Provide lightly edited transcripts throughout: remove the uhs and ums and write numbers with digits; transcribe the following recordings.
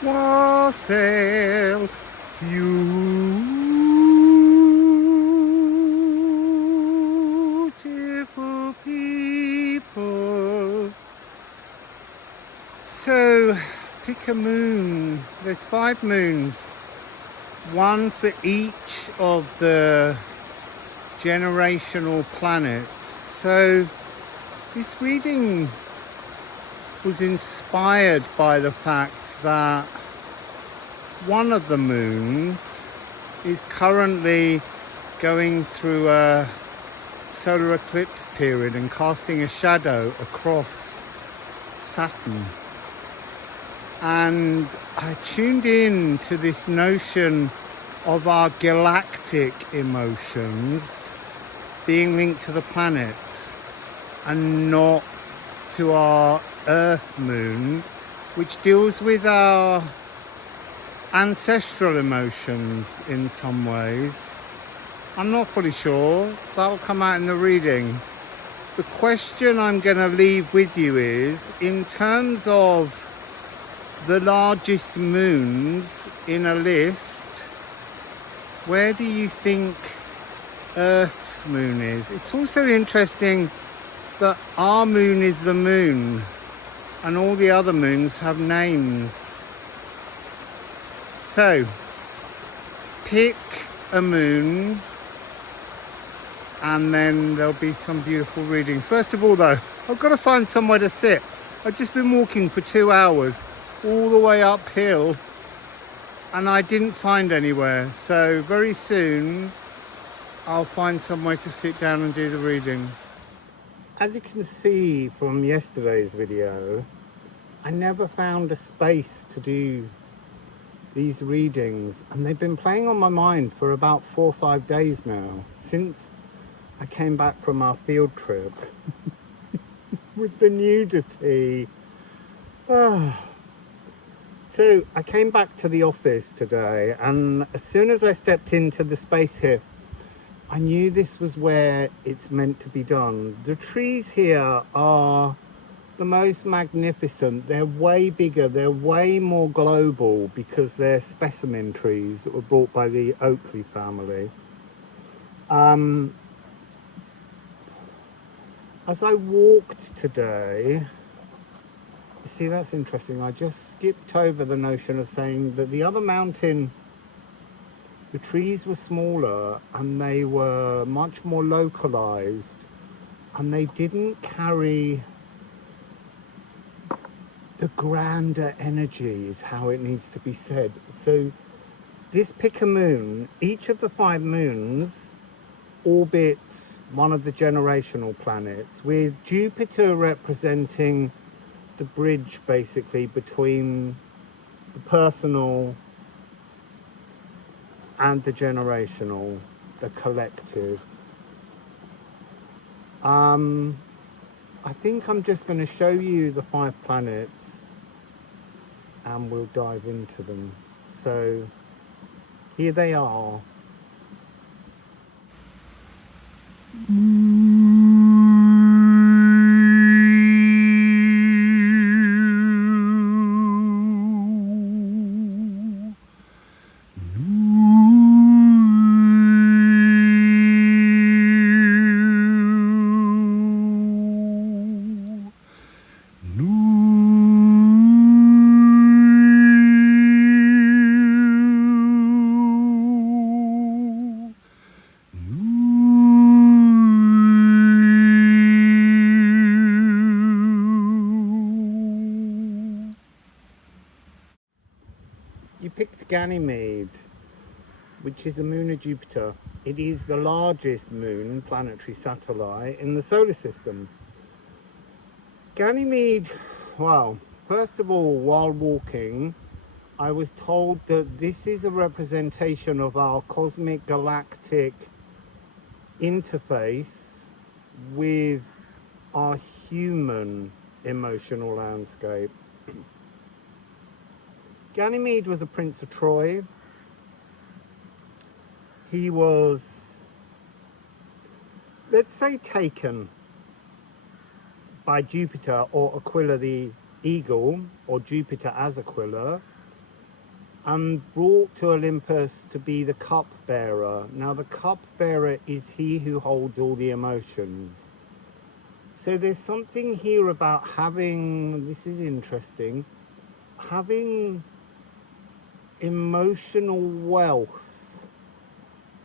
Wassail, beautiful people. So, pick a moon. There's 5 moons, one for each of the generational planets. So, this reading was inspired by the fact that one of the moons is currently going through a solar eclipse period and casting a shadow across Saturn. And I tuned in to this notion of our galactic emotions being linked to the planets and not to our Earth moon, which deals with our ancestral emotions in some ways. I'm not fully sure. That'll come out in the reading. The question I'm going to leave with you is, in terms of the largest moons in a list, where do you think Earth's moon is? It's also interesting that our moon is the moon and all the other moons have names. So, pick a moon and then there'll be some beautiful reading. First of all though, I've got to find somewhere to sit. I've just been walking for 2 hours all the way uphill and I didn't find anywhere. So very soon I'll find somewhere to sit down and do the readings. As you can see from yesterday's video, I never found a space to do these readings, and they've been playing on my mind for about 4 or 5 days now, since I came back from our field trip with the nudity. So I came back to the office today, and as soon as I stepped into the space here, I knew this was where it's meant to be done. The trees here are the most magnificent. They're way bigger, they're way more global because they're specimen trees that were brought by the Oakley family. As I walked today, you see, that's interesting. I just skipped over the notion of saying that the other mountain, the trees were smaller and they were much more localized and they didn't carry the grander energy, is how it needs to be said. So this pick a moon, each of the 5 moons orbits one of the generational planets, with Jupiter representing the bridge basically between the personal and the generational, the collective. I think I'm just going to show you the 5 planets and we'll dive into them. So here they are. You picked Ganymede, which is a moon of Jupiter. It is the largest moon, planetary satellite, in the solar system. Ganymede, well, first of all, while walking, I was told that this is a representation of our cosmic galactic interface with our human emotional landscape. Ganymede was a prince of Troy. He was, let's say, taken by Jupiter or Aquila the eagle, or Jupiter as Aquila, and brought to Olympus to be the cupbearer. Now the cupbearer is he who holds all the emotions. So there's something here about having, this is interesting, having emotional wealth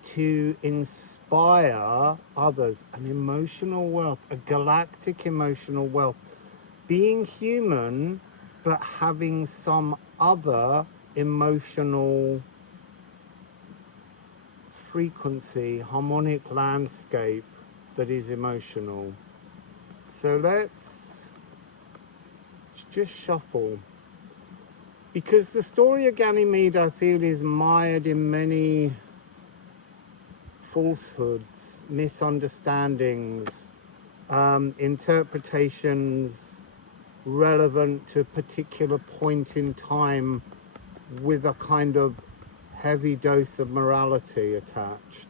to inspire others, an emotional wealth, a galactic emotional wealth, being human but having some other emotional frequency, harmonic landscape that is emotional. So let's just shuffle, because the story of Ganymede, I feel, is mired in many falsehoods, misunderstandings, interpretations relevant to a particular point in time with a kind of heavy dose of morality attached.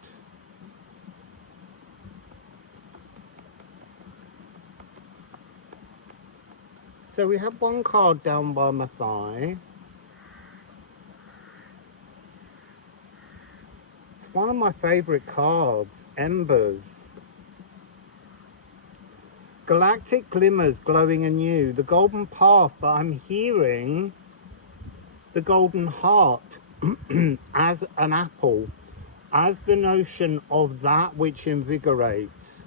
So we have one card down by my thigh. It's one of my favorite cards, Embers. Galactic glimmers glowing anew, the golden path, but I'm hearing the golden heart as an apple, as the notion of that which invigorates,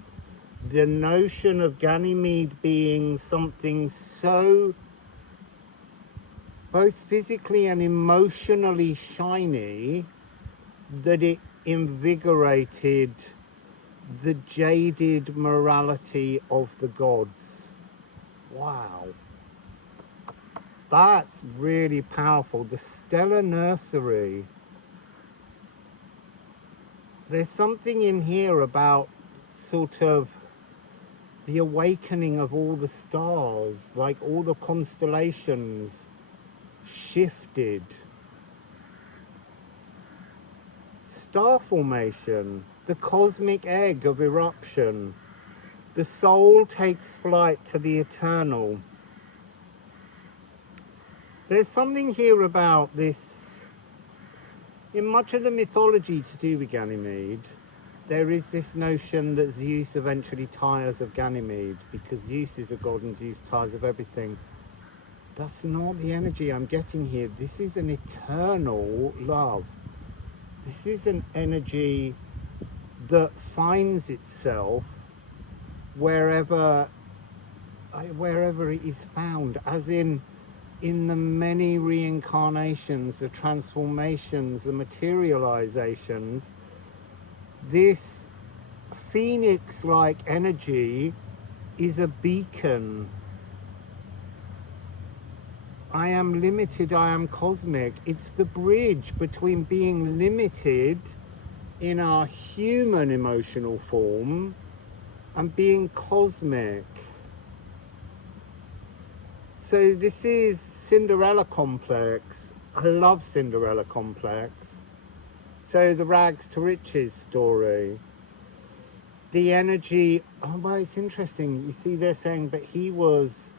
the notion of Ganymede being something so both physically and emotionally shiny that it invigorated the jaded morality of the gods. Wow. That's really powerful. The stellar nursery. There's something in here about sort of the awakening of all the stars, like all the constellations shifted. Star formation, the cosmic egg of eruption. The soul takes flight to the eternal. There's something here about this, in much of the mythology to do with Ganymede, there is this notion that Zeus eventually tires of Ganymede, because Zeus is a god and Zeus tires of everything. That's not the energy I'm getting here. This is an eternal love. This is an energy that finds itself wherever it is found, as in the many reincarnations, the transformations, the materializations. This phoenix-like energy is a beacon. I am limited, I am cosmic. It's the bridge between being limited in our human emotional form and being cosmic. So this is Cinderella complex. I love Cinderella complex. So the rags to riches story. The energy, oh well, it's interesting. You see they're saying, but he was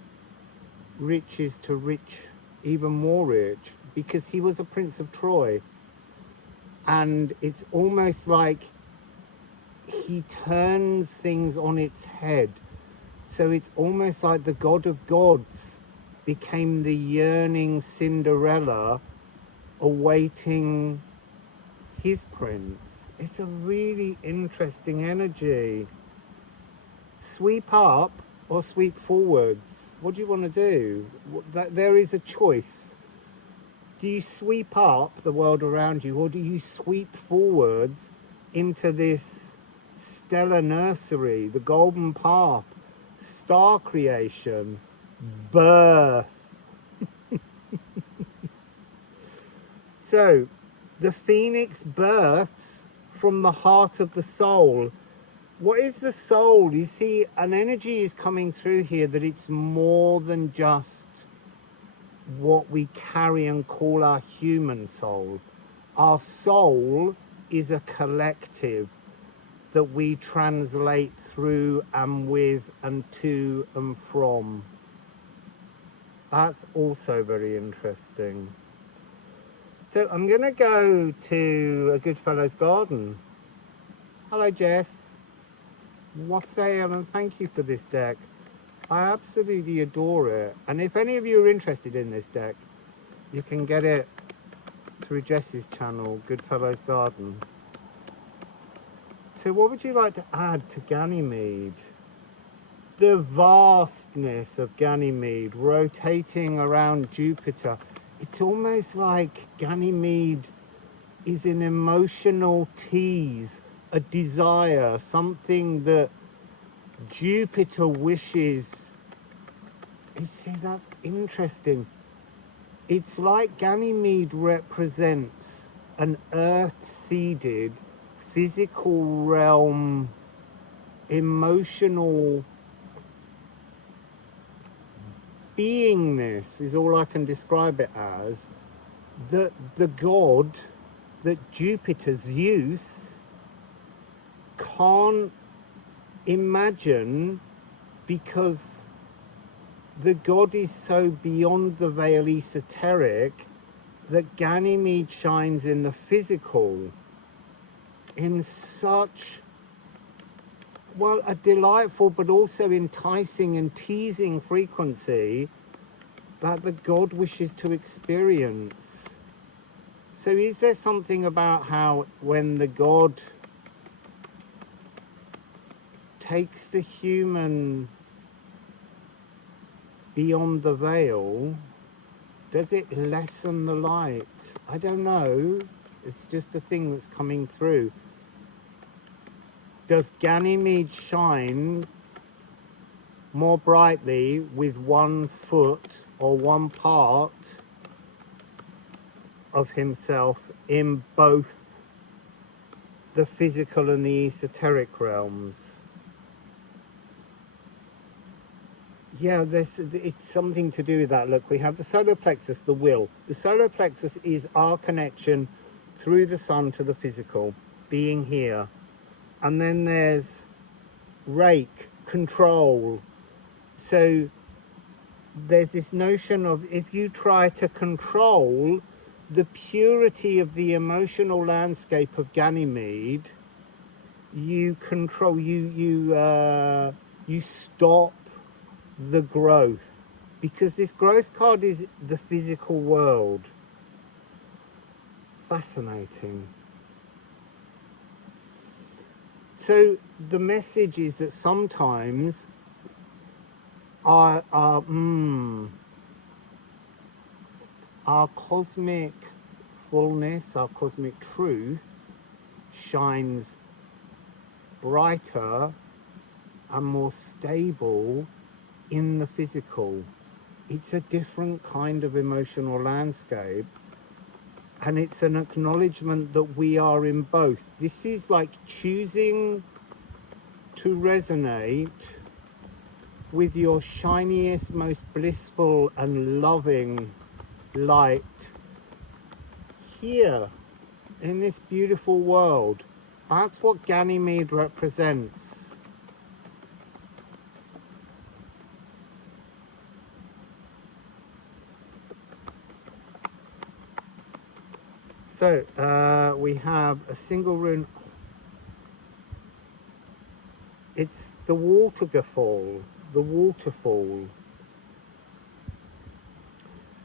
riches to rich, even more rich, because he was a prince of Troy. And it's almost like he turns things on its head. So it's almost like the god of gods became the yearning Cinderella awaiting his prince. It's a really interesting energy. Sweep up or sweep forwards? What do you want to do? There is a choice. Do you sweep up the world around you, or do you sweep forwards into this stellar nursery, the golden path, star creation, birth? So the phoenix births from the heart of the soul. What is the soul? You see, an energy is coming through here that it's more than just what we carry and call our human soul. Our soul is a collective that we translate through and with and to and from. That's also very interesting. So I'm going to go to a good fellow's garden. Hello, Jess. Wassail, and thank you for this deck. I absolutely adore it. And if any of you are interested in this deck, you can get it through Jess's channel, Goodfellow's Garden. So what would you like to add to Ganymede? The vastness of Ganymede rotating around Jupiter. It's almost like Ganymede is an emotional tease, a desire, something that Jupiter wishes. You see, that's interesting. It's like Ganymede represents an earth-seeded, physical realm, emotional beingness is all I can describe it as, that the god, that Jupiter, Zeus, can't imagine, because the god is so beyond the veil esoteric that Ganymede shines in the physical in such, well, a delightful but also enticing and teasing frequency that the god wishes to experience. So is there something about how when the god takes the human beyond the veil, does it lessen the light? I don't know. It's just the thing that's coming through. Does Ganymede shine more brightly with 1 foot or 1 part of himself in both the physical and the esoteric realms? Yeah, it's something to do with that. Look, we have the solar plexus, the will. The solar plexus is our connection through the sun to the physical, being here. And then there's rake, control. So there's this notion of, if you try to control the purity of the emotional landscape of Ganymede, you control, you stop the growth, because this growth card is the physical world. Fascinating. So the message is that sometimes our cosmic fullness, our cosmic truth shines brighter and more stable in the physical. It's a different kind of emotional landscape, and it's an acknowledgement that we are in both. This is like choosing to resonate with your shiniest, most blissful and loving light here in this beautiful world. That's what Ganymede represents. So we have a single rune. It's the waterfall,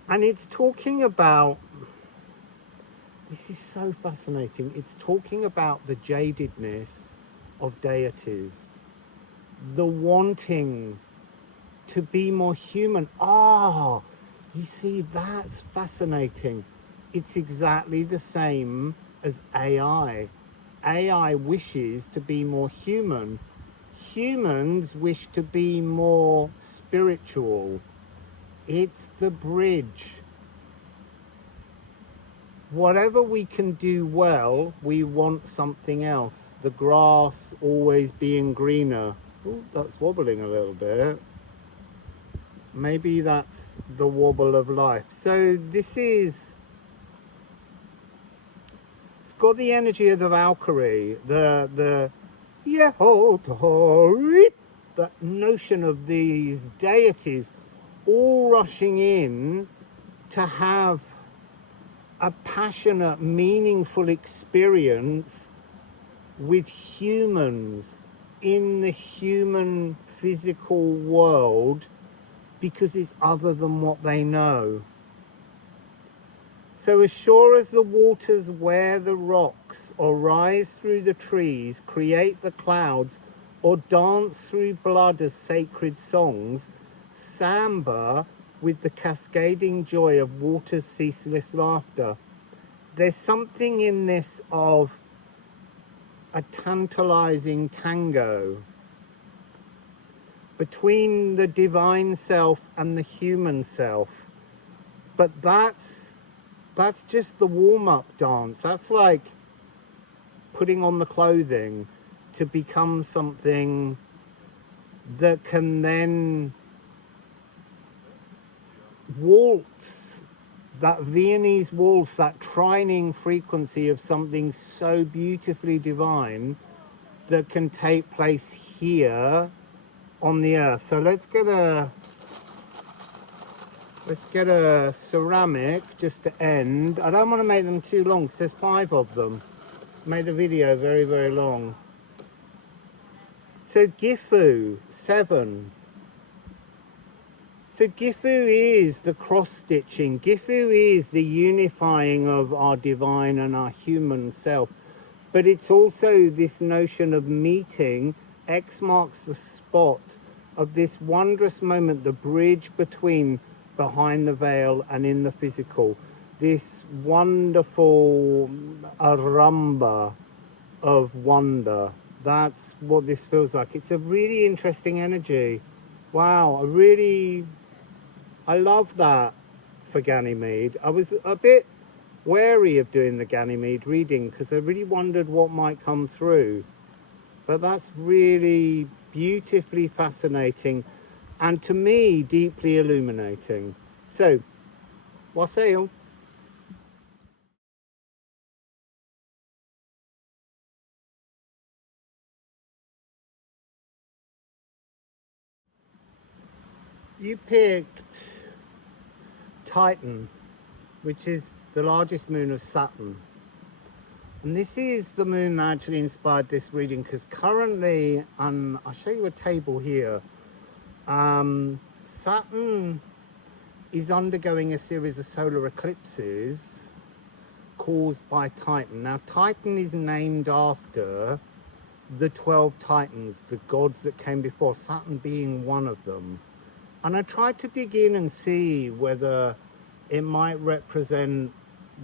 and it's talking about, this is so fascinating, it's talking about the jadedness of deities, the wanting to be more human. You see, that's fascinating. It's exactly the same as AI. AI wishes to be more human. Humans wish to be more spiritual. It's the bridge. Whatever we can do well, we want something else. The grass always being greener. Ooh, that's wobbling a little bit. Maybe that's the wobble of life. So this is, it's got the energy of the Valkyrie, the that notion of these deities all rushing in to have a passionate, meaningful experience with humans in the human physical world, because it's other than what they know. So as sure as the waters wear the rocks, or rise through the trees, create the clouds, or dance through blood as sacred songs, samba with the cascading joy of water's ceaseless laughter. There's something in this of a tantalizing tango between the divine self and the human self. But that's just the warm-up dance. That's like putting on the clothing to become something that can then waltz, that Viennese waltz, that trining frequency of something so beautifully divine that can take place here on the earth. So let's get a ceramic just to end. I don't want to make them too long because there's 5 of them. Made the video very, very long. So Gifu, 7. So Gifu is the cross-stitching. Gifu is the unifying of our divine and our human self. But it's also this notion of meeting. X marks the spot of this wondrous moment, the bridge between behind the veil and in the physical. This wonderful aramba of wonder. That's what this feels like. It's a really interesting energy. Wow, I love that for Ganymede. I was a bit wary of doing the Ganymede reading because I really wondered what might come through. But that's really beautifully fascinating and to me deeply illuminating. So, Wassail. You picked Titan, which is the largest moon of Saturn. And this is the moon that actually inspired this reading, because currently, I'll show you a table here, Saturn is undergoing a series of solar eclipses caused by Titan. Now, Titan is named after the 12 Titans, the gods that came before, Saturn being one of them. And I tried to dig in and see whether it might represent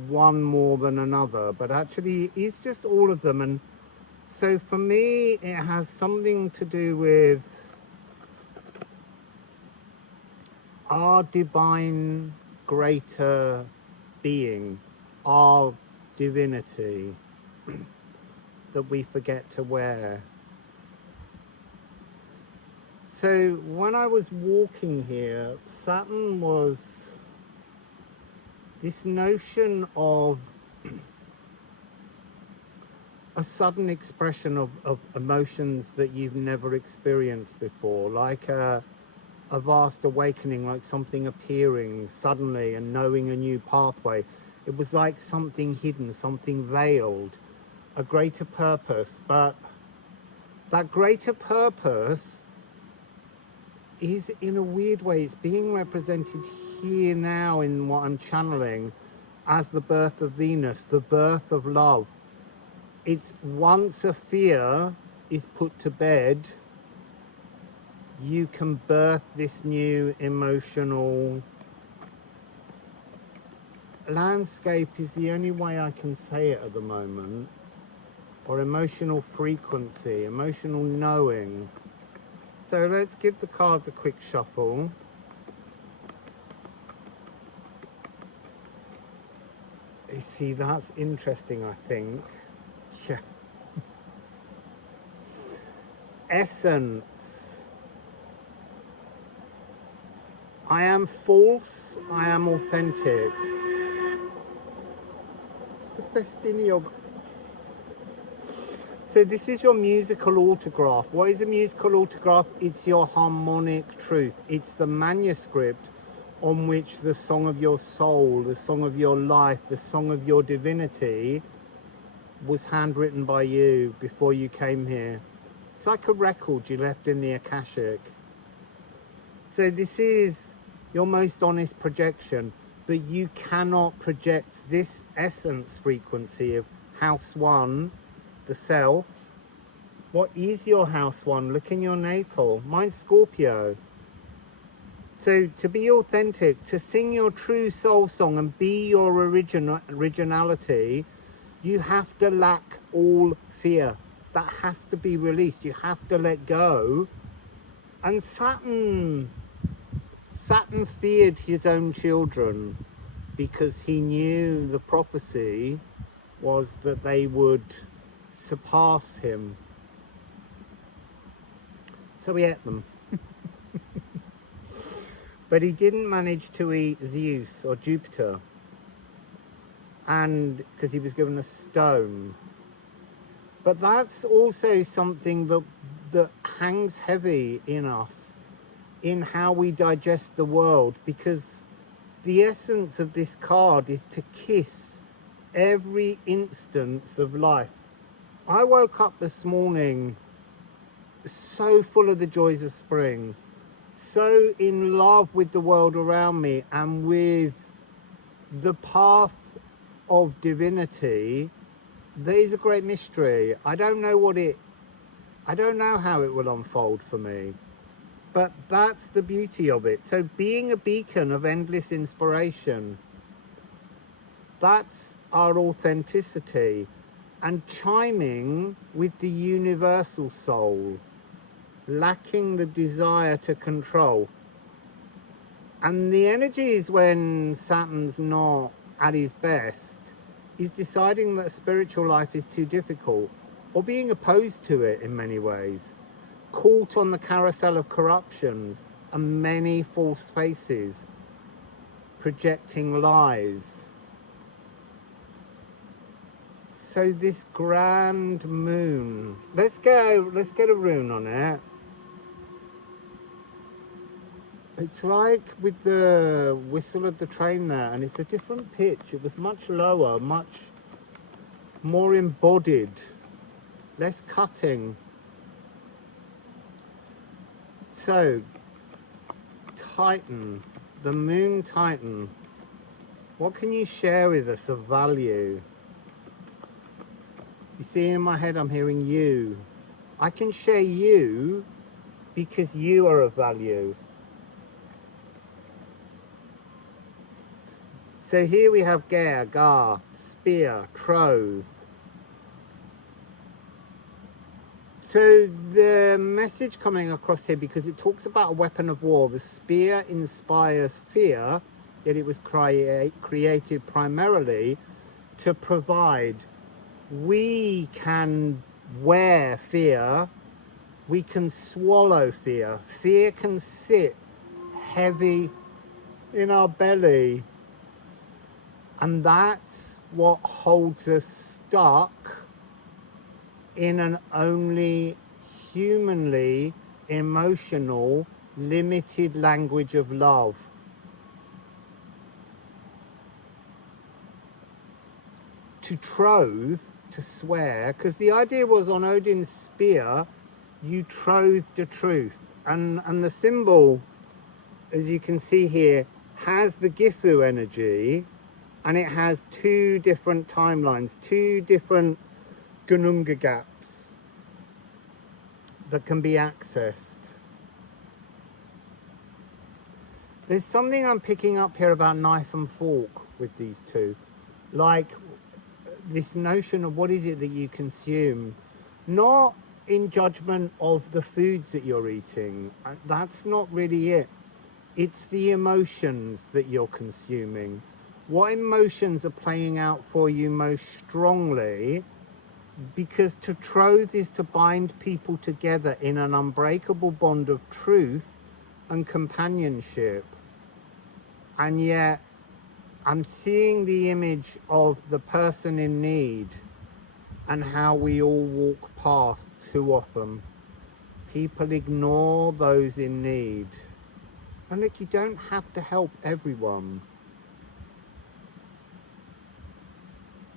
one more than another, but actually it's just all of them. And so for me, it has something to do with our divine greater being, our divinity that we forget to wear. So when I was walking here, Saturn was this notion of a sudden expression of emotions that you've never experienced before, like a vast awakening, like something appearing suddenly and knowing a new pathway. It was like something hidden, something veiled, a greater purpose. But that greater purpose is, in a weird way, it's being represented here now in what I'm channeling as the birth of Venus, the birth of love. It's once a fear is put to bed, you can birth this new emotional landscape, is the only way I can say it at the moment, or emotional frequency, emotional knowing. So let's give the cards a quick shuffle. You see, that's interesting, I think. Yeah. Essence. I am false, I am authentic. It's the Festinio. So this is your musical autograph. What is a musical autograph? It's your harmonic truth. It's the manuscript on which the song of your soul, the song of your life, the song of your divinity was handwritten by you before you came here. It's like a record you left in the Akashic. So this is your most honest projection, but you cannot project this essence frequency of house 1, the self. What is your house 1? Look in your natal. Mine's Scorpio. So to be authentic, to sing your true soul song and be your originality, you have to lack all fear. That has to be released. You have to let go. And Saturn feared his own children because he knew the prophecy was that they would surpass him. So he ate them. But he didn't manage to eat Zeus or Jupiter, and because he was given a stone. But that's also something that hangs heavy in us, in how we digest the world, because the essence of this card is to kiss every instance of life. I woke up this morning so full of the joys of spring, so in love with the world around me and with the path of divinity. There is a great mystery. I don't know how it will unfold for me, but that's the beauty of it. So being a beacon of endless inspiration, that's our authenticity, and chiming with the universal soul, lacking the desire to control. And the energies when Saturn's not at his best is deciding that a spiritual life is too difficult, or being opposed to it in many ways, caught on the carousel of corruptions and many false faces, projecting lies. So this grand moon, let's get a rune on it. It's like with the whistle of the train there, and it's a different pitch. It was much lower, much more embodied, less cutting. So, Titan, the moon Titan, what can you share with us of value? You see, in my head I'm hearing you. I can share you because you are of value. So here we have Ger, Gar, spear, trove. So the message coming across here, because it talks about a weapon of war, the spear inspires fear, yet it was created primarily to provide. We can wear fear, we can swallow fear. Fear can sit heavy in our belly, and that's what holds us stuck in an only humanly emotional, limited language of love. To troth, to swear, because the idea was on Odin's spear, you troth the truth. And the symbol, as you can see here, has the Gifu energy, and it has two different timelines, two different Gununga gaps that can be accessed. There's something I'm picking up here about knife and fork with these two, like this notion of what is it that you consume, not in judgment of the foods that you're eating. That's not really it. It's the emotions that you're consuming. What emotions are playing out for you most strongly? Because to troth is to bind people together in an unbreakable bond of truth and companionship. And yet, I'm seeing the image of the person in need and how we all walk past too often. People ignore those in need. And look, you don't have to help everyone.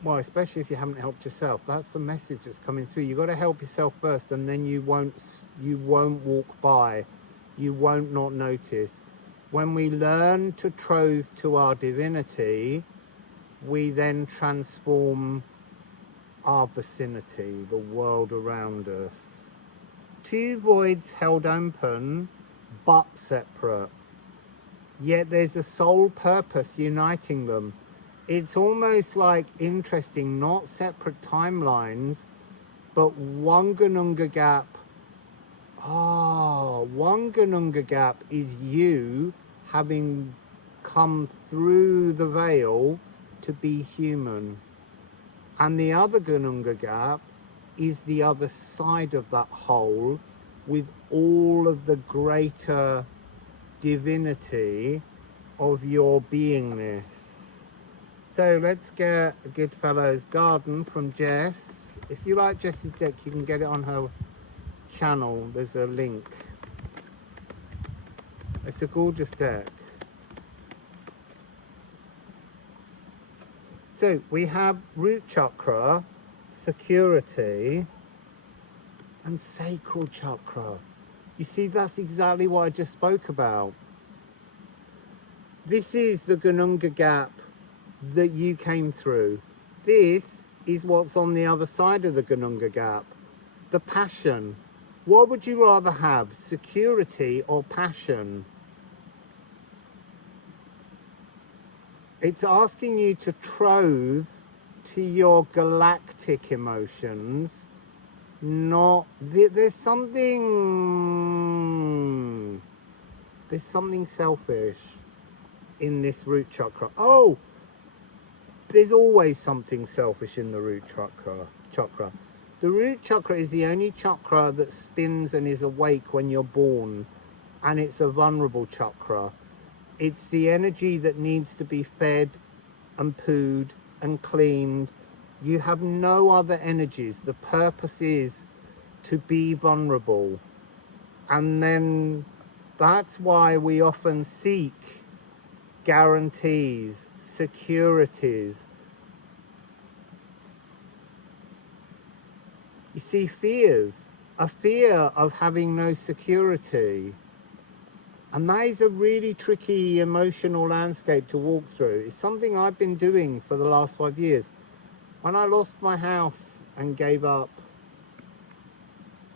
Well, especially if you haven't helped yourself. That's the message that's coming through. You've got to help yourself first, and then you won't walk by. You won't not notice. When we learn to trove to our divinity, we then transform our vicinity, the world around us. Two voids held open, but separate. Yet there's a sole purpose uniting them. It's almost like interesting, not separate timelines, but one Ganunga gap. One Ganunga gap is you having come through the veil to be human. And the other Ganunga gap is the other side of that hole, with all of the greater divinity of your beingness. So let's get a Goodfellow's Garden from Jess. If you like Jess's deck, you can get it on her channel. There's a link. It's a gorgeous deck. So we have root chakra, security, and sacral chakra. You see, that's exactly what I just spoke about. This is the Ganunga gap that you came through. This is what's on the other side of the Ganunga gap, the passion. What would you rather have, security or passion? It's asking you to trove to your galactic emotions. Not there's something selfish in this root chakra. Oh, there's always something selfish in the root chakra. The root chakra is the only chakra that spins and is awake when you're born, and it's a vulnerable chakra. It's the energy that needs to be fed and pooed and cleaned. You have no other energies. The purpose is to be vulnerable. And then that's why we often seek guarantees, securities. You see, fears, a fear of having no security. And that is a really tricky emotional landscape to walk through. It's something I've been doing for the last 5 years. When I lost my house and gave up,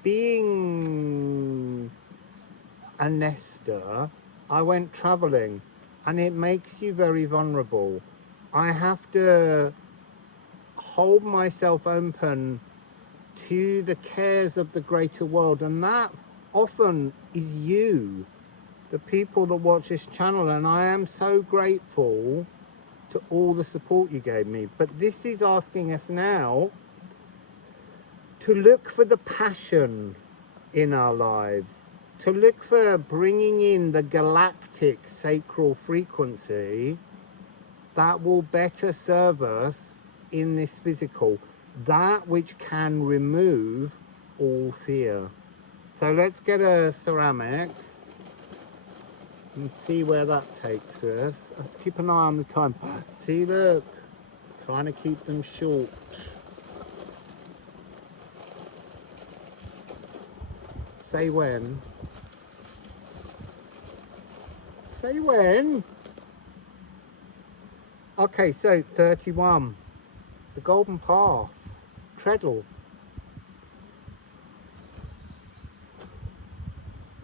being a nester, I went traveling, and it makes you very vulnerable. I have to hold myself open to the cares of the greater world, and that often is you, the people that watch this channel, and I am so grateful to all the support you gave me. But this is asking us now to look for the passion in our lives, to look for bringing in the galactic sacral frequency that will better serve us in this physical, that which can remove all fear. So let's get a ceramic and see where that takes us. Keep an eye on the time. See, look, trying to keep them short. Say when. Say when. Okay, so 31. The Golden Path. Treadle.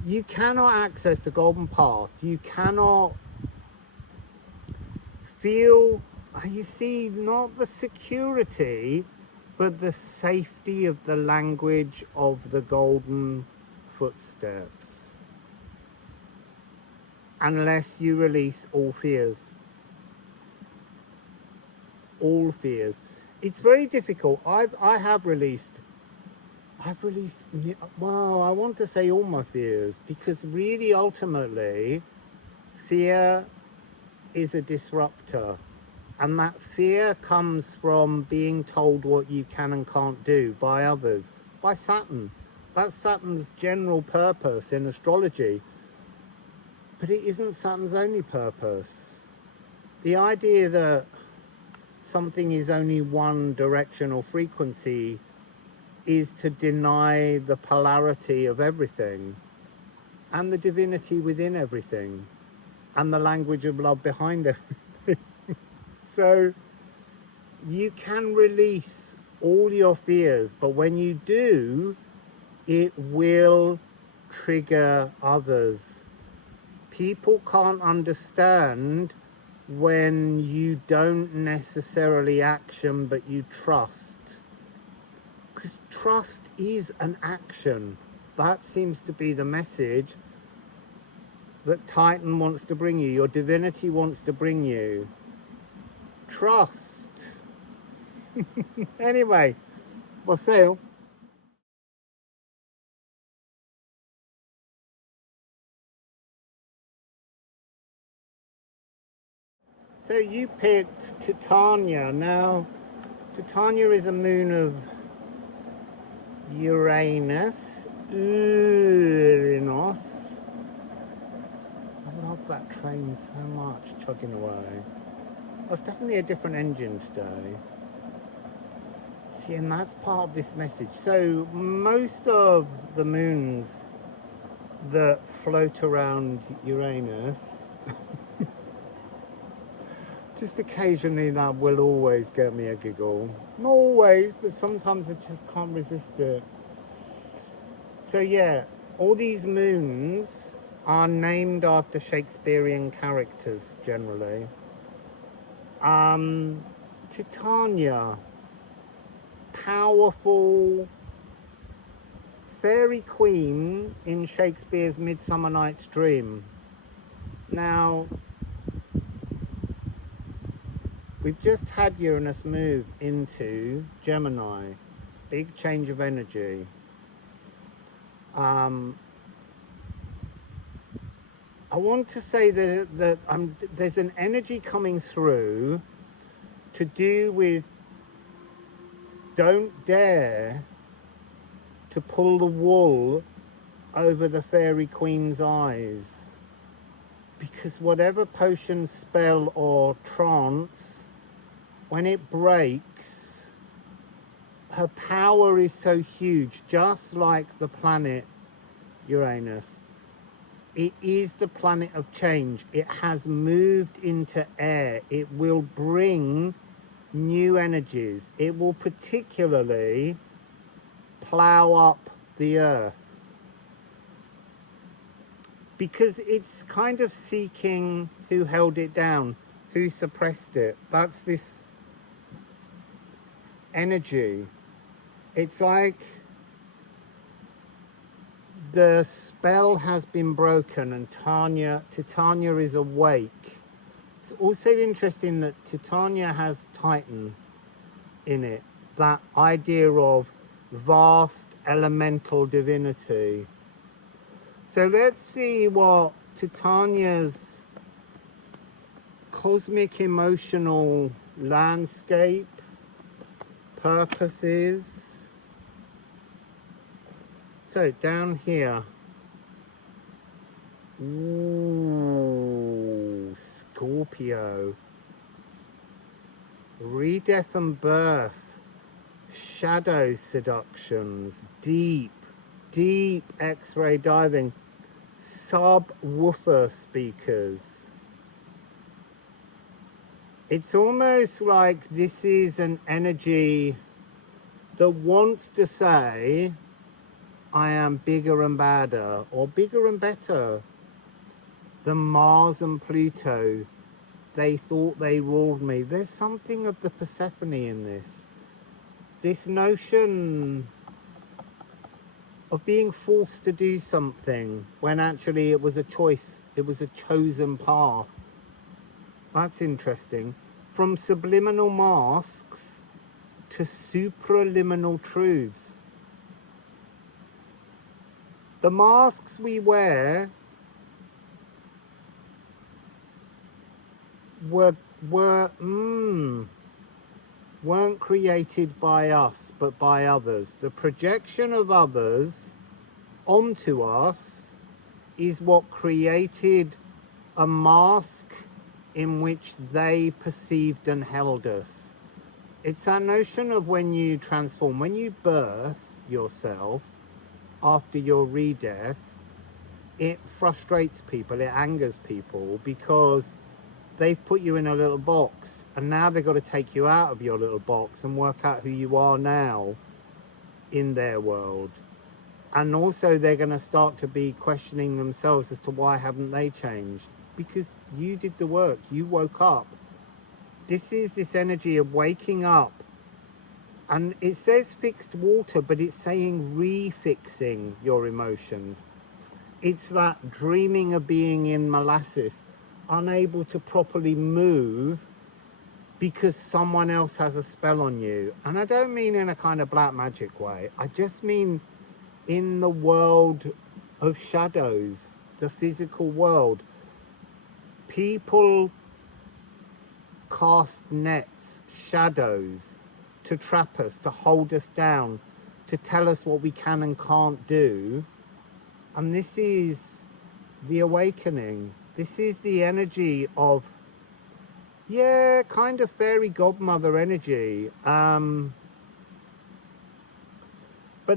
You cannot access the Golden Path. You cannot feel, you see, not the security, but the safety of the language of the golden footsteps, unless you release all fears. All fears. It's very difficult. I've released, well, I want to say all my fears, because really ultimately fear is a disruptor, and that fear comes from being told what you can and can't do by others, by Saturn. That's Saturn's general purpose in astrology. But it isn't Saturn's only purpose. The idea that something is only one directional frequency is to deny the polarity of everything and the divinity within everything and the language of love behind everything. So you can release all your fears, but when you do, it will trigger others. People can't understand when you don't necessarily action, but you trust. Because trust is an action. That seems to be the message that Titan wants to bring you, your divinity wants to bring you. Trust. Anyway, Wassail. So you picked Titania. Now, Titania is a moon of Uranus. Uranus. I love that train so much, chugging away. Well, it's definitely a different engine today. See, and that's part of this message. So most of the moons that float around Uranus, just occasionally that will always get me a giggle. Not always, but sometimes I just can't resist it. So yeah, all these moons are named after Shakespearean characters generally. Titania, powerful fairy queen in Shakespeare's Midsummer Night's Dream. Now, we've just had Uranus move into Gemini. Big change of energy. I want to say that there's an energy coming through to do with don't dare to pull the wool over the fairy queen's eyes, because whatever potion, spell or trance, when it breaks, her power is so huge, just like the planet Uranus. It is the planet of change. It has moved into air. It will bring new energies. It will particularly plow up the earth, because it's kind of seeking who held it down, who suppressed it. That's this energy. It's like the spell has been broken and Titania is awake. It's also interesting that Titania has Titan in it. That idea of vast elemental divinity. So let's see what Titania's cosmic emotional landscape purpose is. So down here, ooh, Scorpio, re-death and birth, shadow seductions, deep X-ray diving, subwoofer speakers. It's almost like this is an energy that wants to say, I am bigger and badder, or bigger and better than Mars and Pluto. They thought they ruled me. There's something of the Persephone in this. This notion of being forced to do something when actually it was a choice. It was a chosen path. That's interesting. From subliminal masks to supraliminal truths. The masks we wear weren't created by us, but by others. The projection of others onto us is what created a mask in which they perceived and held us. It's that notion of when you transform, when you birth yourself after your re-death, it frustrates people, it angers people, because they've put you in a little box and now they've got to take you out of your little box and work out who you are now in their world. And also they're going to start to be questioning themselves as to why haven't they changed, because you did the work, you woke up. This is this energy of waking up, and it says fixed water, but it's saying refixing your emotions. It's that dreaming of being in molasses, unable to properly move because someone else has a spell on you. And I don't mean in a kind of black magic way, I just mean in the world of shadows, the physical world. People cast nets, shadows, to trap us, to hold us down, to tell us what we can and can't do. And this is the awakening. This is the energy of, yeah, kind of fairy godmother energy. But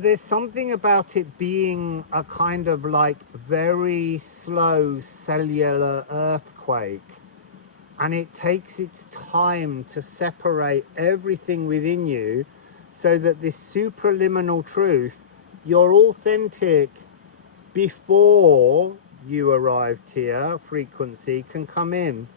there's something about it being a kind of like very slow cellular earthquake. And it takes its time to separate everything within you so that this supraliminal truth, your authentic before you arrived here frequency, can come in.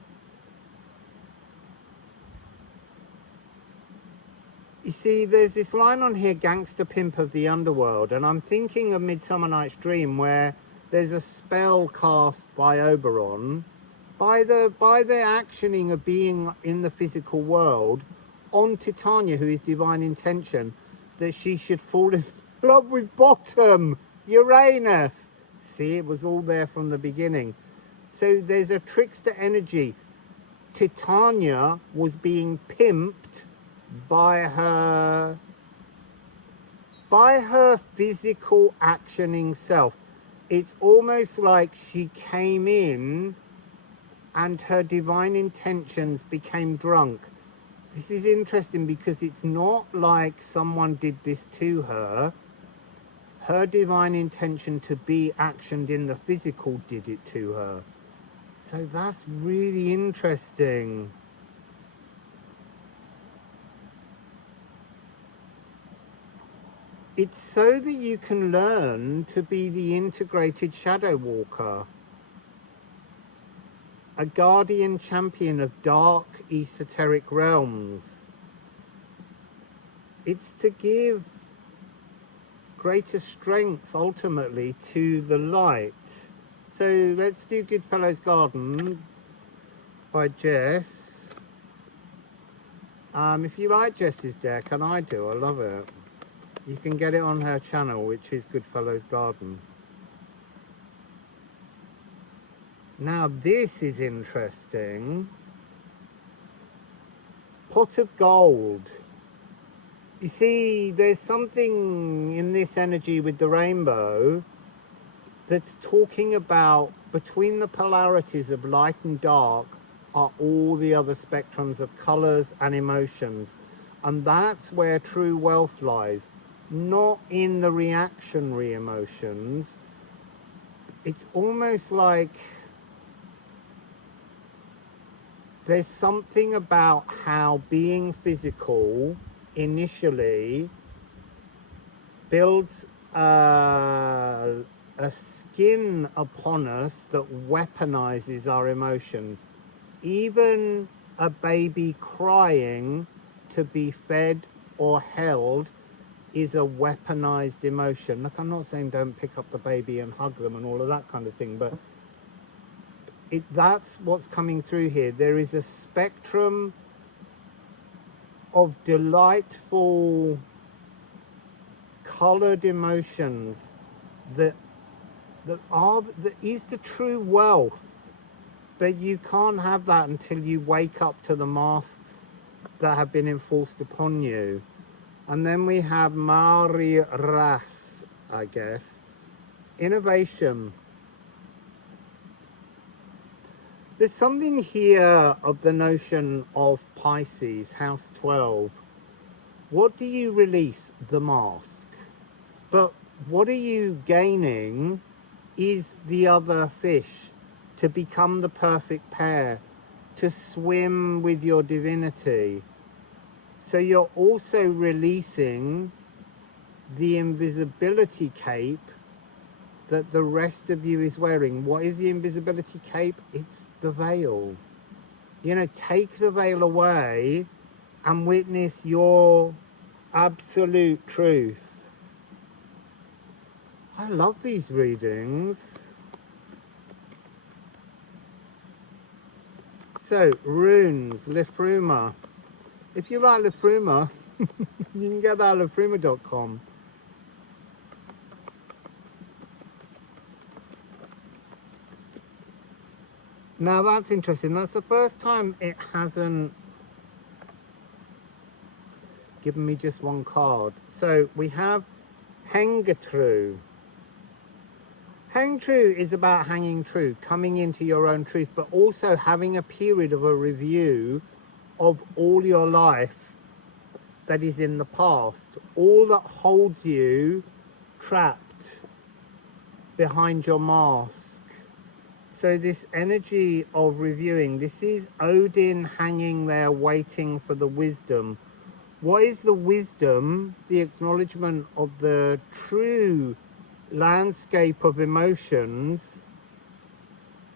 You see, there's this line on here, gangster pimp of the underworld, and I'm thinking of Midsummer Night's Dream, where there's a spell cast by Oberon, by the actioning of being in the physical world, on Titania, who is divine intention, that she should fall in love with Bottom, Uranus. See, it was all there from the beginning. So there's a trickster energy. Titania was being pimped by her physical actioning self. It's almost like she came in and her divine intentions became drunk. This is interesting because it's not like someone did this to her. Her divine intention to be actioned in the physical did it to her. So that's really interesting. It's so that you can learn to be the integrated shadow walker, a guardian champion of dark esoteric realms. It's to give greater strength ultimately to the light. So let's do Goodfellow's Garden by Jess. If you like Jess's deck, and I do, I love it, you can get it on her channel, which is Goodfellow's Garden. Now this is interesting. Pot of Gold. You see, there's something in this energy with the rainbow that's talking about between the polarities of light and dark are all the other spectrums of colours and emotions. And that's where true wealth lies, not in the reactionary emotions. It's almost like there's something about how being physical initially builds a skin upon us that weaponizes our emotions. Even a baby crying to be fed or held is a weaponized emotion. Look, I'm not saying don't pick up the baby and hug them and all of that kind of thing, but that's what's coming through here. There is a spectrum of delightful colored emotions that is the true wealth, but you can't have that until you wake up to the masks that have been enforced upon you. And then we have Mari Ras, I guess, innovation. There's something here of the notion of Pisces, house 12. What do you release? The mask. But what are you gaining is the other fish, to become the perfect pair, to swim with your divinity. So you're also releasing the invisibility cape that the rest of you is wearing. What is the invisibility cape? It's the veil. You know, take the veil away and witness your absolute truth. I love these readings. So, runes, Liffruma. If you like Liffruma, you can get that at liffruma.com. Now that's interesting. That's the first time it hasn't given me just one card. So we have Hengetru. Hang true is about hanging true, coming into your own truth, but also having a period of a review of all your life that is in the past, all that holds you trapped behind your mask. So this energy of reviewing, this is Odin hanging there waiting for the wisdom. What is the wisdom? The acknowledgement of the true landscape of emotions,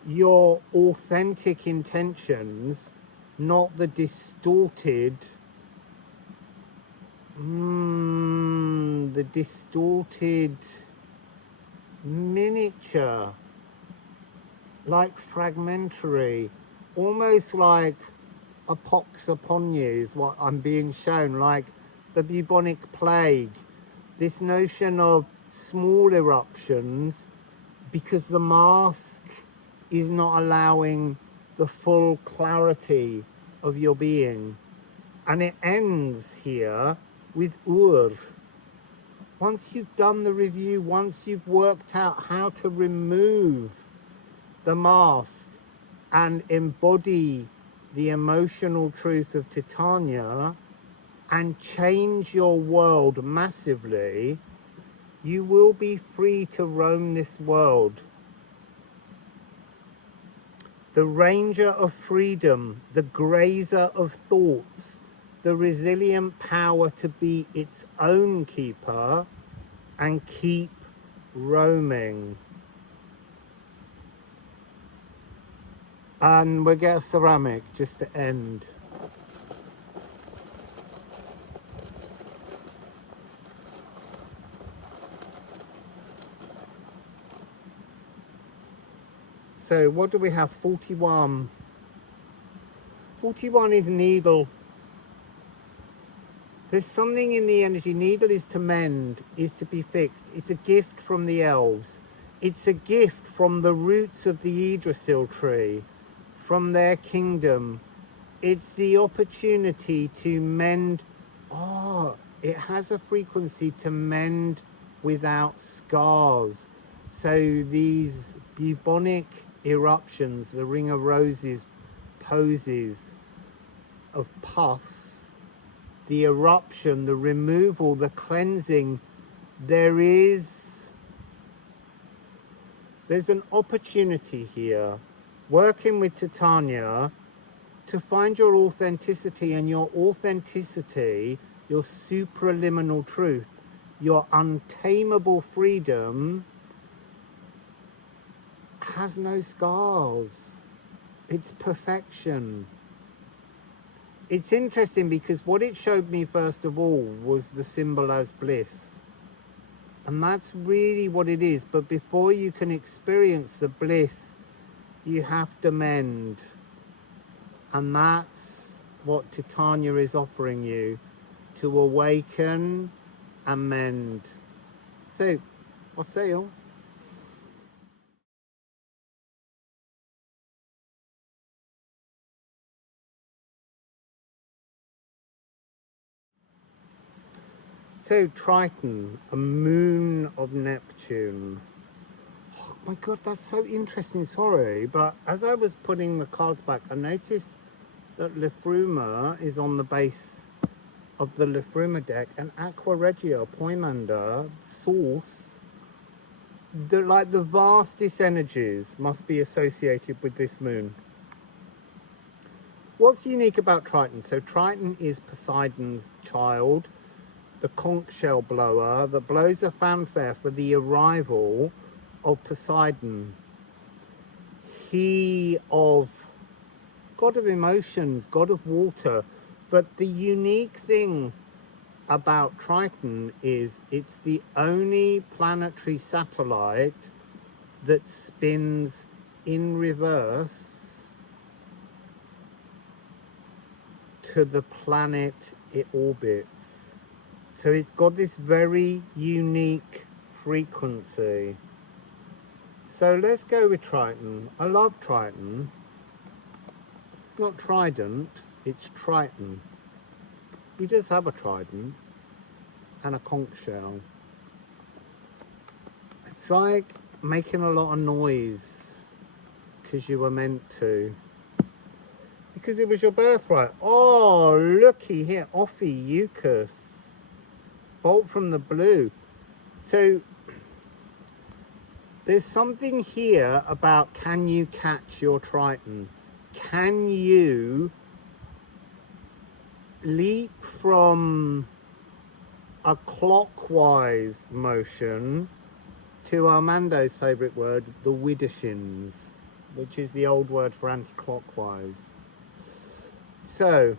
your authentic intentions, not the distorted miniature, like fragmentary, almost like a pox upon you is what I'm being shown, like the bubonic plague. This notion of small eruptions, because the mask is not allowing the full clarity of your being. And it ends here with Ur. Once you've done the review, once you've worked out how to remove the mask and embody the emotional truth of Titania and change your world massively, you will be free to roam this world. The ranger of freedom, the grazer of thoughts, the resilient power to be its own keeper and keep roaming. And we'll get a ceramic just to end. So what do we have? 41. 41 is needle. There's something in the energy. Needle is to mend, is to be fixed. It's a gift from the elves. It's a gift from the roots of the Yggdrasil tree, from their kingdom. It's the opportunity to mend. Oh, it has a frequency to mend without scars. So these bubonic eruptions, the ring of roses poses of pus, the eruption, the removal, the cleansing, there's an opportunity here, working with Titania, to find your authenticity, and your authenticity, your supraliminal truth, your untamable freedom has no scars. It's perfection. It's interesting because what it showed me first of all was the symbol as bliss. And that's really what it is. But before you can experience the bliss, you have to mend. And that's what Titania is offering you, to awaken and mend. So, Wassail. So Triton, a moon of Neptune. my God, that's so interesting. Sorry, but as I was putting the cards back, I noticed that Liffruma is on the base of the Liffruma deck, and Aqua Regia, Poimander, Source, the vastest energies must be associated with this moon. What's unique about Triton? So Triton is Poseidon's child, the conch shell blower that blows a fanfare for the arrival of Poseidon. He of god of emotions, god of water. But the unique thing about Triton is it's the only planetary satellite that spins in reverse to the planet it orbits. So it's got this very unique frequency. So let's go with Triton. I love Triton. It's not Trident, it's Triton. He does have a trident and a conch shell. It's like making a lot of noise because you were meant to. Because it was your birthright. Oh, looky here, Ophiuchus. Bolt from the blue. So there's something here about, can you catch your Triton? Can you leap from a clockwise motion to Armando's favourite word, the widdershins, which is the old word for anti-clockwise. So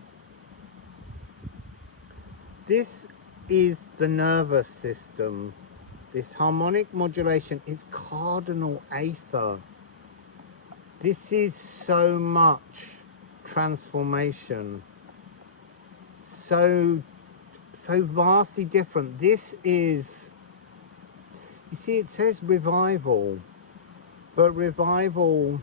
this is the nervous system. This harmonic modulation is cardinal aether. This is so much transformation, so vastly different. This is, you see, it says revival, but revival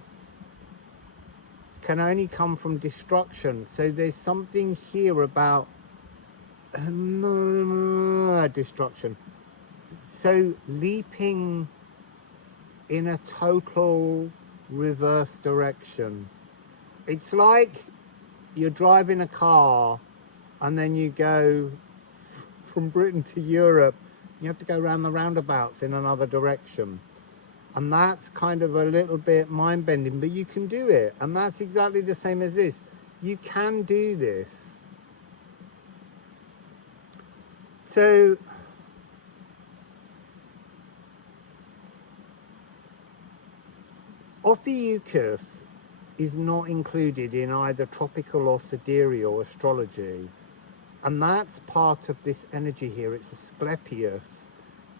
can only come from destruction. So there's something here about destruction. So leaping in a total reverse direction. It's like you're driving a car and then you go from Britain to Europe. You have to go around the roundabouts in another direction. And that's kind of a little bit mind-bending, but you can do it. And that's exactly the same as this. You can do this. So Ophiuchus is not included in either tropical or sidereal astrology. And that's part of this energy here. It's Asclepius.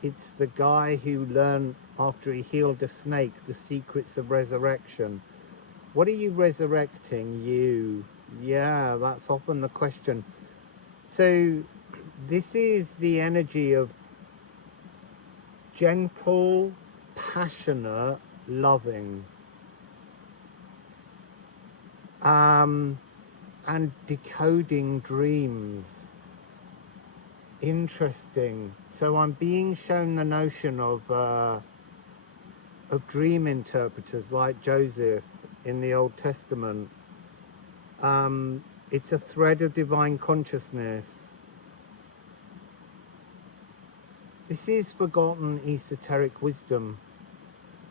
It's the guy who learned after he healed a snake the secrets of resurrection. What are you resurrecting? You. Yeah, that's often the question. So this is the energy of gentle, passionate, loving. And decoding dreams. Interesting. So I'm being shown the notion of dream interpreters like Joseph in the Old Testament. It's a thread of divine consciousness. This is forgotten esoteric wisdom.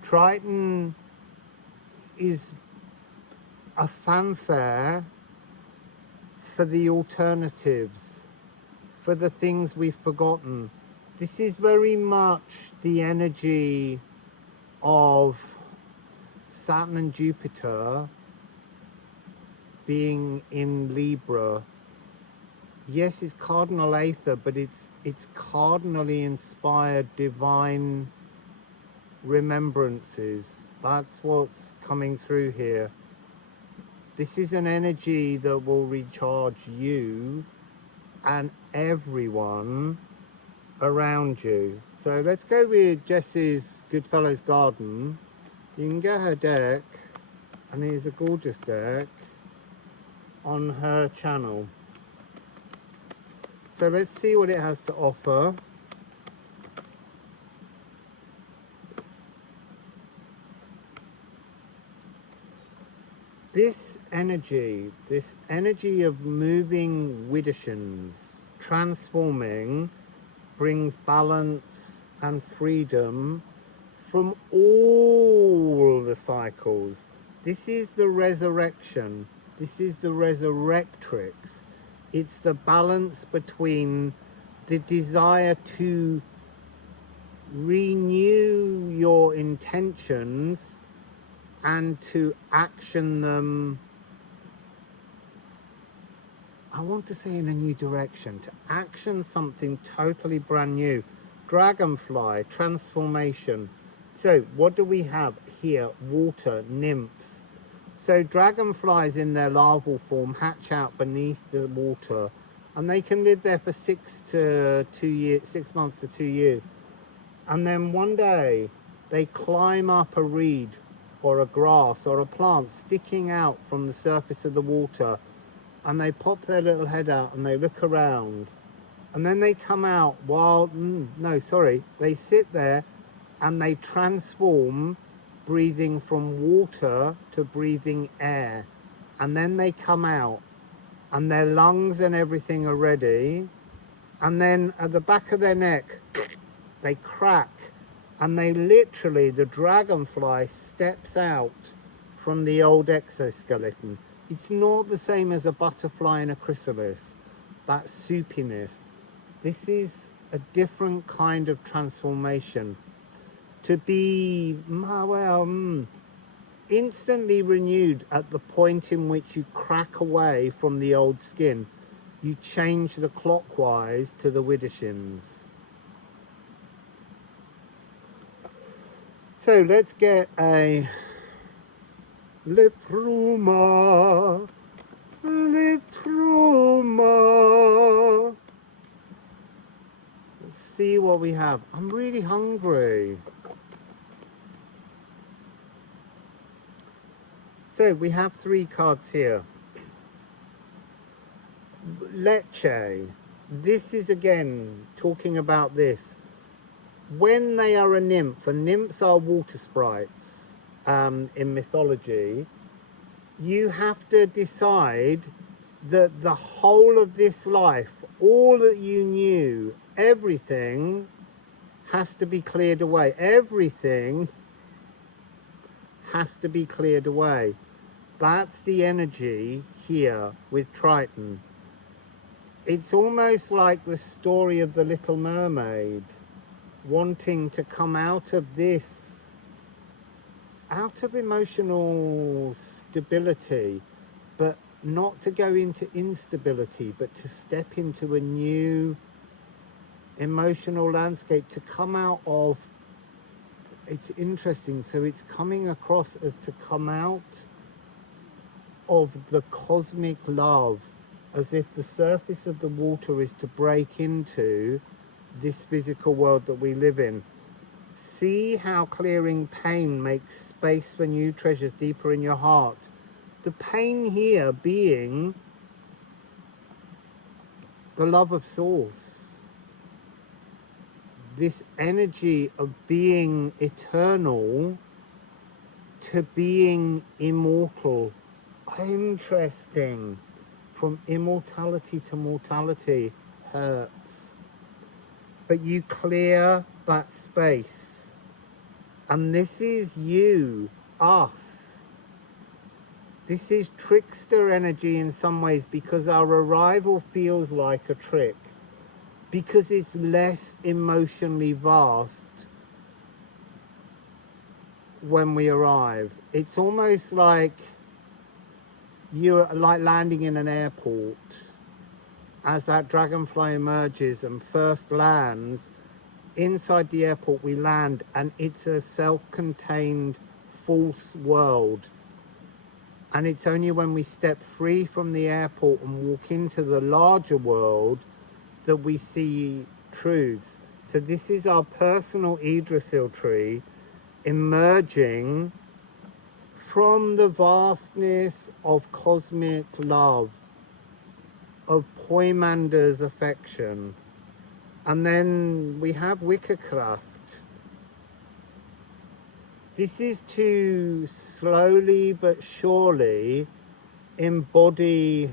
Triton is a fanfare for the alternatives, for the things we've forgotten. This is very much the energy of Saturn and Jupiter being in Libra. Yes, it's cardinal aether, but it's cardinally inspired divine remembrances. That's what's coming through here. This is an energy that will recharge you and everyone around you. So let's go with Jessie's Goodfellows Garden. You can get her deck, and it is a gorgeous deck, on her channel. So let's see what it has to offer. this energy of moving widdershins, transforming, brings balance and freedom from all the cycles. This is the resurrection. This is the resurrectrix. It's the balance between the desire to renew your intentions and to action them, I want to say, in a new direction, to action something totally brand new. Dragonfly, transformation. So what do we have here? Water, nymphs. So dragonflies in their larval form hatch out beneath the water, and they can live there for 6 months to 2 years. And then one day they climb up a reed or a grass or a plant sticking out from the surface of the water, and they pop their little head out and they look around, and then they come out they sit there and they transform, breathing from water to breathing air, and then they come out and their lungs and everything are ready, and then at the back of their neck they crack, and they literally, the dragonfly steps out from the old exoskeleton. It's not the same as a butterfly in a chrysalis, that soupiness. This is a different kind of transformation. To be, instantly renewed at the point in which you crack away from the old skin. You change the clockwise to the widdershins. So let's get a Liffruma. Let's see what we have. I'm really hungry. So we have 3 cards here. Lecce. This is again talking about this. When they are a nymph, and nymphs are water sprites in mythology, you have to decide that the whole of this life, all that you knew, everything has to be cleared away. Everything has to be cleared away. That's the energy here with Triton. It's almost like the story of the Little Mermaid, wanting to come out of this, out of emotional stability, but not to go into instability, but to step into a new emotional landscape, to come out of, it's interesting, so it's coming across as to come out of the cosmic love, as if the surface of the water is to break into this physical world that we live in. See how clearing pain makes space for new treasures deeper in your heart. The pain here being the love of source. This energy of being eternal to being immortal. Interesting. From immortality to mortality hurts. But you clear that space. And this is you, us. This is trickster energy in some ways, because our arrival feels like a trick. Because it's less emotionally vast when we arrive. It's almost like you're like landing in an airport. As that dragonfly emerges and first lands, inside the airport we land, and it's a self-contained false world. And it's only when we step free from the airport and walk into the larger world that we see truths. So this is our personal Yggdrasil tree emerging from the vastness of cosmic love, of Poimander's affection. And then we have Wickercraft. This is to slowly but surely embody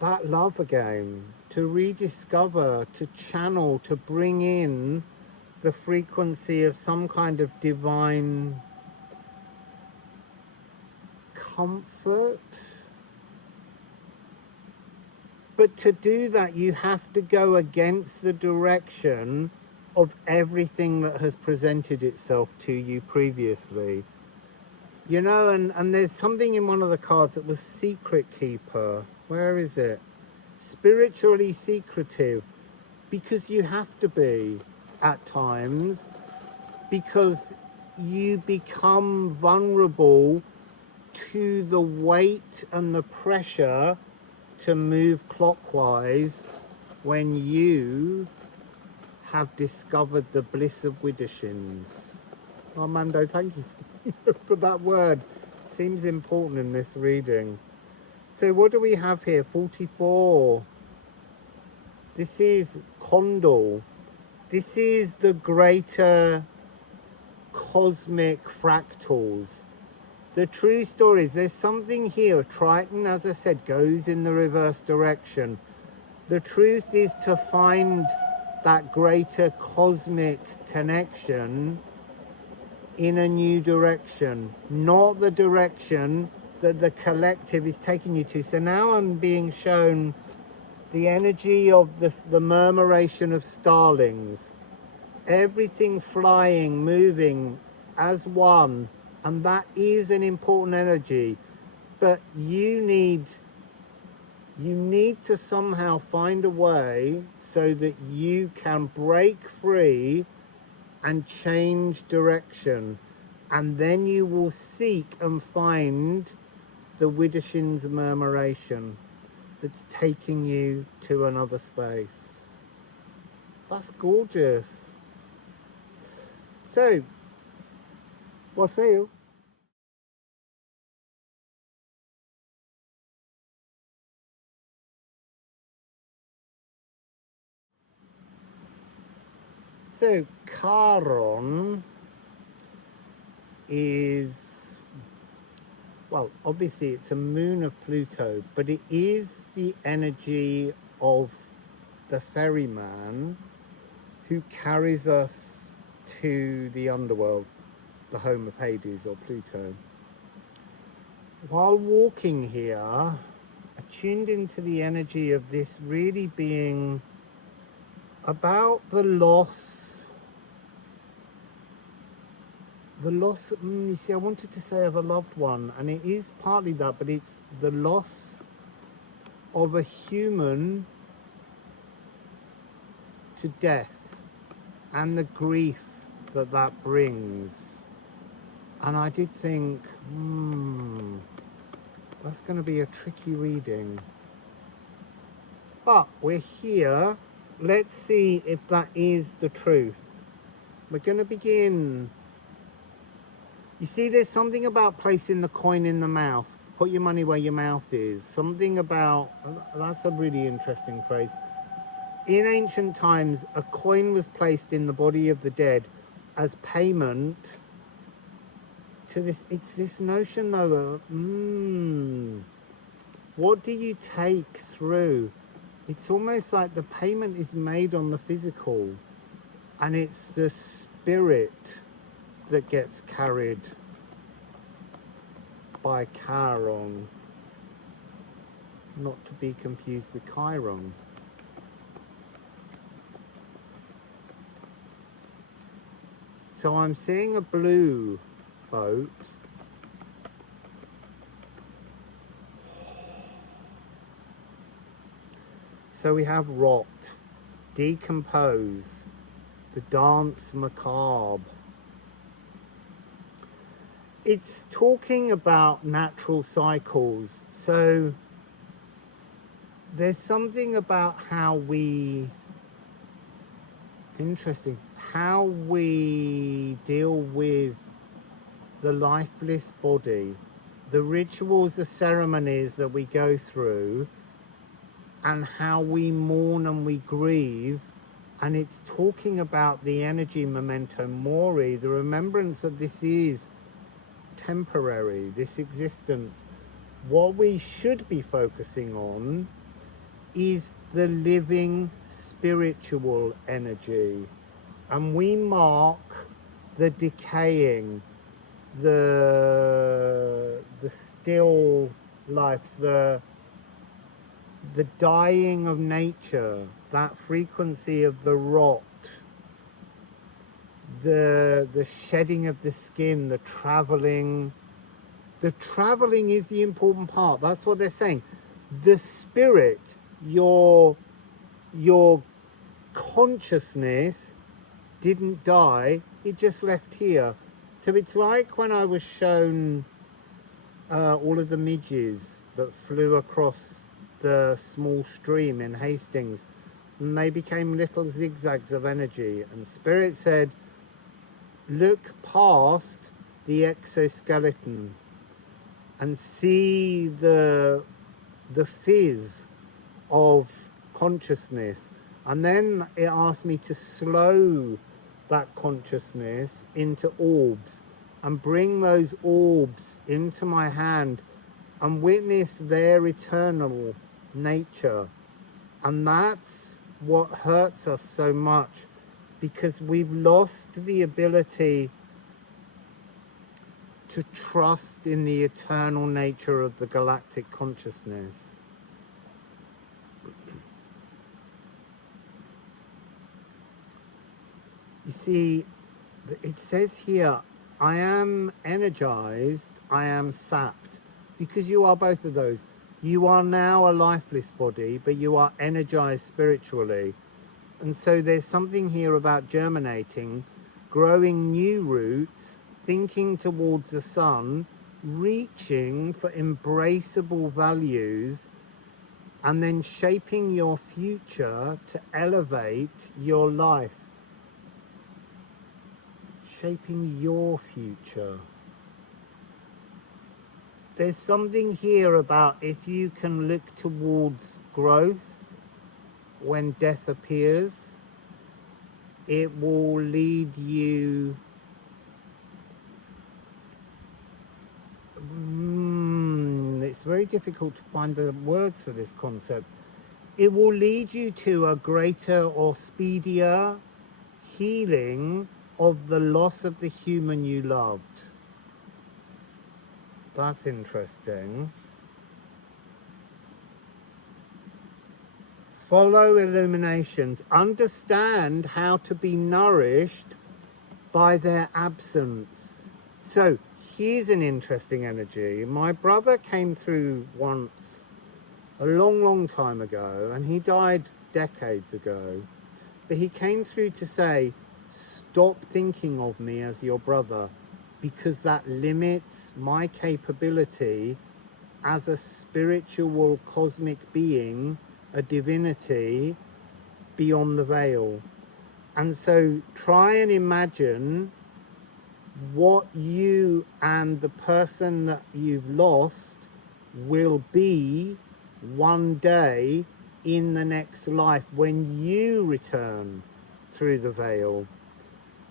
that love again, to rediscover, to channel, to bring in the frequency of some kind of divine comfort. But to do that, you have to go against the direction of everything that has presented itself to you previously. You know, and there's something in one of the cards that was Secret Keeper. Where is it? Spiritually secretive. Because you have to be at times, because you become vulnerable to the weight and the pressure to move clockwise when you have discovered the bliss of Widdershins. Armando, thank you for that word. Seems important in this reading. So what do we have here? 44. This is Condor. This is the greater cosmic fractals. The true story is there's something here. Triton, as I said, goes in the reverse direction. The truth is to find that greater cosmic connection in a new direction, not the direction that the collective is taking you to. So now I'm being shown the energy of the murmuration of starlings, everything flying, moving as one, and that is an important energy. But you need to somehow find a way so that you can break free and change direction, and then you will seek and find the Widdershins murmuration that's taking you to another space. That's gorgeous. So, Wassail. So, Charon is, well, obviously it's a moon of Pluto, but it is the energy of the ferryman who carries us to the underworld, the home of Hades or Pluto. While walking here, I tuned into the energy of this really being about the loss, you see, I wanted to say of a loved one, and it is partly that, but it's the loss of a human to death and the grief that that brings. And I did think, that's going to be a tricky reading. But we're here. Let's see if that is the truth. We're going to begin. You see, there's something about placing the coin in the mouth. Put your money where your mouth is. Something about, that's a really interesting phrase. In ancient times, a coin was placed in the body of the dead as payment to this. It's this notion though of, what do you take through? It's almost like the payment is made on the physical, and it's the spirit that gets carried by Charon, not to be confused with Chiron. So I'm seeing a blue boat. So we have rot, decompose, the dance macabre. It's talking about natural cycles. So there's something about how we, interesting, how we deal with the lifeless body, the rituals, the ceremonies that we go through, and how we mourn and we grieve And it's talking about the energy memento mori, the remembrance that this is temporary, this existence. What we should be focusing on is the living spiritual energy. And we mark the decaying, the still life, the dying of nature, that frequency of the rot, the shedding of the skin, the traveling. The traveling is the important part. That's what they're saying. The spirit, your consciousness didn't die, it just left here. So it's like when I was shown all of the midges that flew across the small stream in Hastings, and they became little zigzags of energy, and Spirit said, look past the exoskeleton and see the fizz of consciousness. And then it asked me to slow that consciousness into orbs and bring those orbs into my hand and witness their eternal nature. And that's what hurts us so much, because we've lost the ability to trust in the eternal nature of the galactic consciousness. You see, it says here, I am energized, I am sapped, because you are both of those. You are now a lifeless body, but you are energized spiritually. And so there's something here about germinating, growing new roots, thinking towards the sun, reaching for embraceable values, and then shaping your future to elevate your life. Shaping your future. There's something here about if you can look towards growth when death appears, it will lead you it's very difficult to find the words for this concept. It will lead you to a greater or speedier healing of the loss of the human you loved. That's interesting. Follow illuminations. Understand how to be nourished by their absence. So here's an interesting energy. My brother came through once, a long time ago, and he died decades ago. But he came through to say, stop thinking of me as your brother, because that limits my capability as a spiritual cosmic being, a divinity beyond the veil. And so try and imagine what you and the person that you've lost will be one day in the next life when you return through the veil.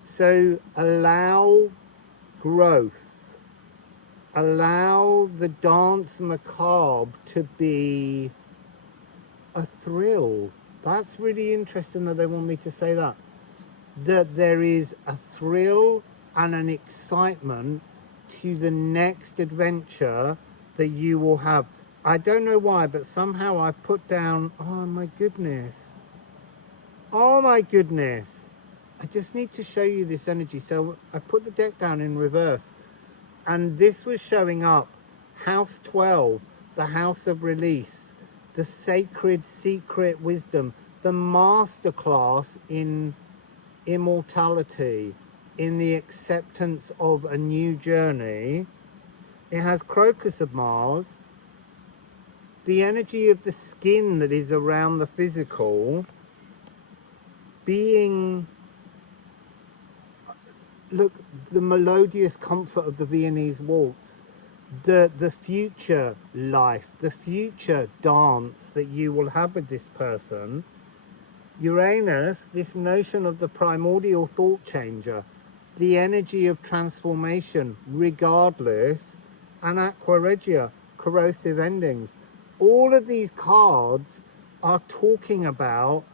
So allow growth, allow the dance macabre to be a thrill. That's really interesting that they want me to say that. That there is a thrill and an excitement to the next adventure that you will have. I don't know why, but somehow I put down, oh my goodness. Oh my goodness. I just need to show you this energy. So I put the deck down in reverse, and this was showing up. House 12, the house of release, the sacred secret wisdom, the masterclass in immortality, in the acceptance of a new journey. It has Crocus of Mars, the energy of the skin that is around the physical, being, look, the melodious comfort of the Viennese waltz, the future life, the future dance that you will have with this person, Uranus, this notion of the primordial thought changer, the energy of transformation regardless, and Aqua Regia, corrosive endings. All of these cards are talking about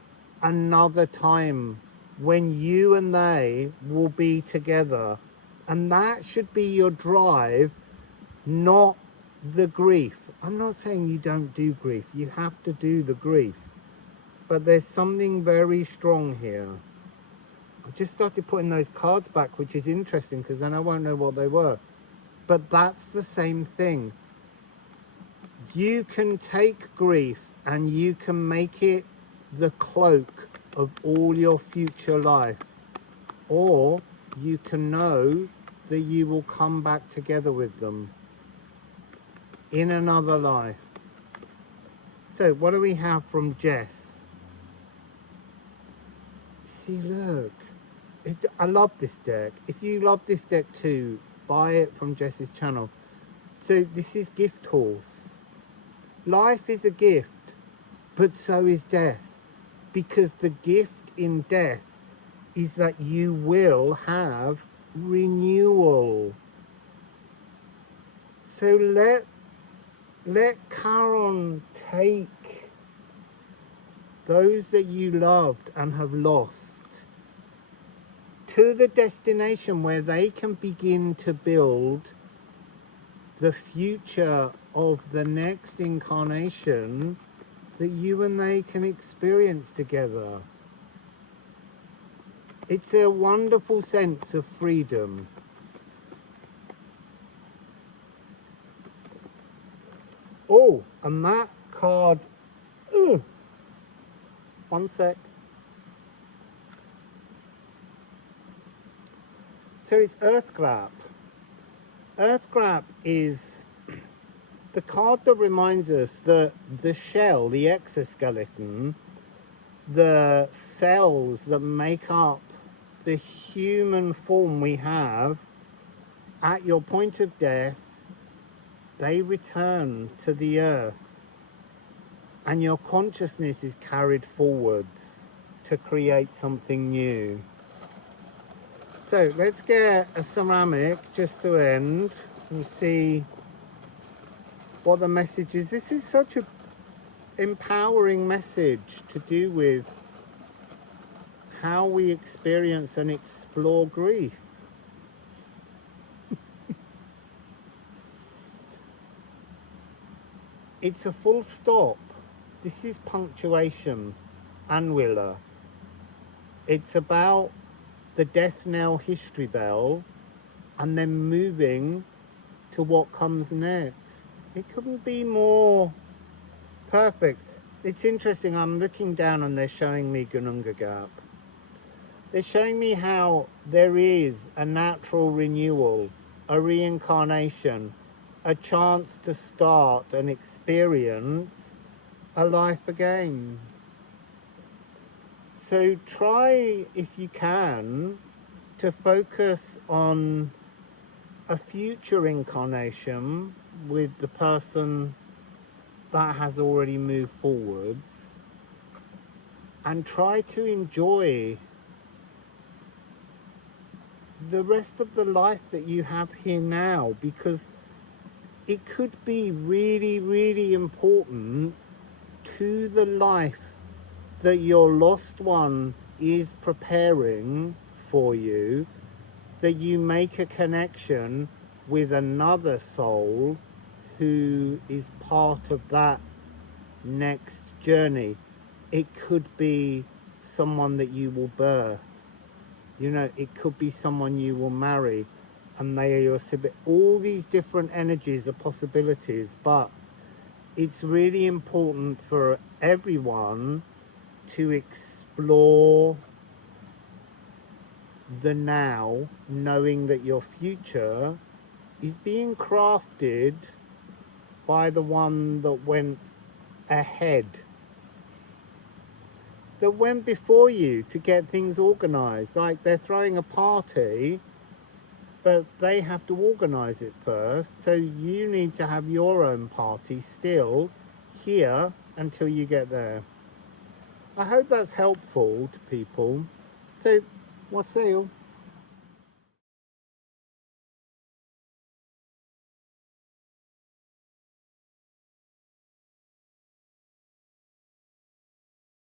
another time when you and they will be together. And that should be your drive, not the grief. I'm not saying you don't do grief. You have to do the grief. But there's something very strong here. I just started putting those cards back, which is interesting because then I won't know what they were. But that's the same thing. You can take grief and you can make it the cloak of all your future life. Or you can know that you will come back together with them in another life. So what do we have from Jess? See, look. I love this deck. If you love this deck too, buy it from Jess's channel. So this is Gift Horse. Life is a gift, but so is death. Because the gift in death is that you will have renewal. So let Charon take those that you loved and have lost to the destination where they can begin to build the future of the next incarnation that you and they can experience together. It's a wonderful sense of freedom. Oh, and that card, one sec. So it's Earthgrap. Earthgrap is the card that reminds us that the shell, the exoskeleton, the cells that make up the human form we have, at your point of death, they return to the earth. And your consciousness is carried forwards to create something new. So let's get a ceramic just to end and see what the message is. This is such an empowering message to do with how we experience and explore grief. It's a full stop. This is punctuation, Anwiller. It's about the death knell history bell and then moving to what comes next. It couldn't be more perfect. It's interesting, I'm looking down and they're showing me Gununga Gap. They're showing me how there is a natural renewal, a reincarnation, a chance to start and experience a life again. So try, if you can, to focus on a future incarnation with the person that has already moved forwards, and try to enjoy the rest of the life that you have here now, because it could be really, really important to the life that your lost one is preparing for you, that you make a connection with another soul who is part of that next journey. It could be someone that you will birth, you know, it could be someone you will marry, and they are your sibling. All these different energies are possibilities, but it's really important for everyone to explore the now, knowing that your future is being crafted by the one that went ahead, that went before you to get things organized. Like they're throwing a party, but they have to organize it first, so you need to have your own party still here until you get there. I hope that's helpful to people. So, Wassail.